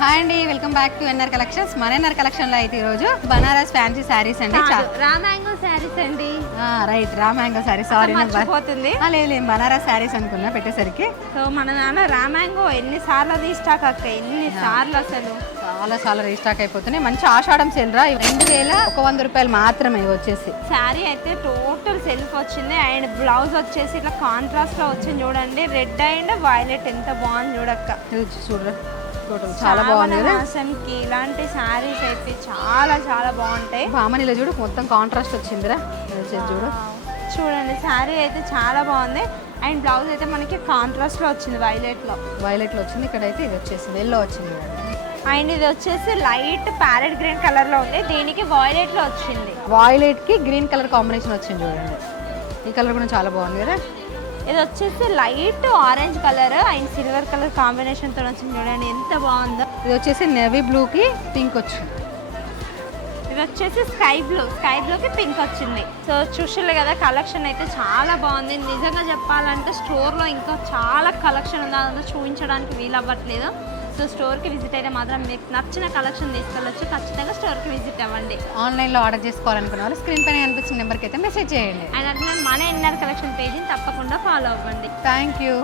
Hi అండి, welcome back to NR collections. మన NR collection లో అయితే ఈ రోజు బనారస్ ఫ్యాన్సీ శారీస్ అండి. రామాంగో శారీస్ అండి. రైట్, రామాంగో శారీ. సారీ, మర్చిపోతుంది. లేదు బనారస్ శారీస్ అనుకున్నా పెట్టేసరికి. సో మన నాన్న రామాంగో ఎన్నిసార్లు రీస్టాక్ అక్క, ఎన్నిసార్లు అసలు చాలా రీస్టాక్ అయిపోతున్నాయి. మంచి ఆషాఢం సేల్ రా, 2100 రూపాయలు మాత్రమే వచ్చేసి. శారీ అయితే టోటల్ సెల్ఫ్ వచ్చింది అండ్ బ్లౌజ్ వచ్చేసి ఇట్లా కాంట్రాస్ట్ లో వచ్చింది చూడండి. రెడ్ అండ్ వైలెట్ ఎంత బాగుంది చూడక్క. చూడరా, చాలా బాగుంది కదా. అసలుకి ఇలాంటి శారీస్ అయితే చాలా చాలా బాగుంటాయి. బామనిలో చూడు, మొత్తం కాంట్రాస్ట్ వచ్చిందిరా. చూడు, చూడండి శారీ అయితే చాలా బాగుంది అండ్ బ్లౌజ్ అయితే మనకి కాంట్రాస్ట్ లో వచ్చింది, వైలెట్ లో వచ్చింది. ఇక్కడైతే ఇది వచ్చేసి ఎల్లో వచ్చింది అండ్ ఇది వచ్చేసి లైట్ ప్యారెట్ గ్రీన్ కలర్ లో ఉంది. దీనికి వైలెట్ లో వచ్చింది. వైలెట్ కి గ్రీన్ కలర్ కాంబినేషన్ వచ్చింది చూడండి. ఈ కలర్ కూడా చాలా బాగుంది కదా. ఇది వచ్చేసి light orange colour and silver colour combination తో వచ్చింది చూడండి, ఎంత బాగుందో. ఇది వచ్చేసి నేవీ బ్లూ కి పింక్ వచ్చింది. ఇది వచ్చేసి స్కై బ్లూకి పింక్ వచ్చింది. సో చూసారు కదా, కలెక్షన్ అయితే చాలా బాగుంది. నిజంగా చెప్పాలంటే స్టోర్లో ఇంకా చాలా కలెక్షన్ ఉంది, అదంతా చూపించడానికి వీలు అవ్వట్లేదు. సో స్టోర్కి విజిట్ అయితే మాత్రం మీకు నచ్చిన కలెక్షన్ తీసుకెళ్ళొచ్చు. ఖచ్చితంగా స్టోర్కి విజిట్ అవ్వండి. ఆన్లైన్లో ఆర్డర్ చేసుకోవాలనుకున్న వాళ్ళు స్క్రీన్ పైన కనిపించిన నెంబర్కి అయితే మెసేజ్ చేయండి. అండ్ అట్లా మన ఎన్ఆర్ కలెక్షన్ పేజీని తప్పకుండా ఫాలో అవ్వండి. Thank you.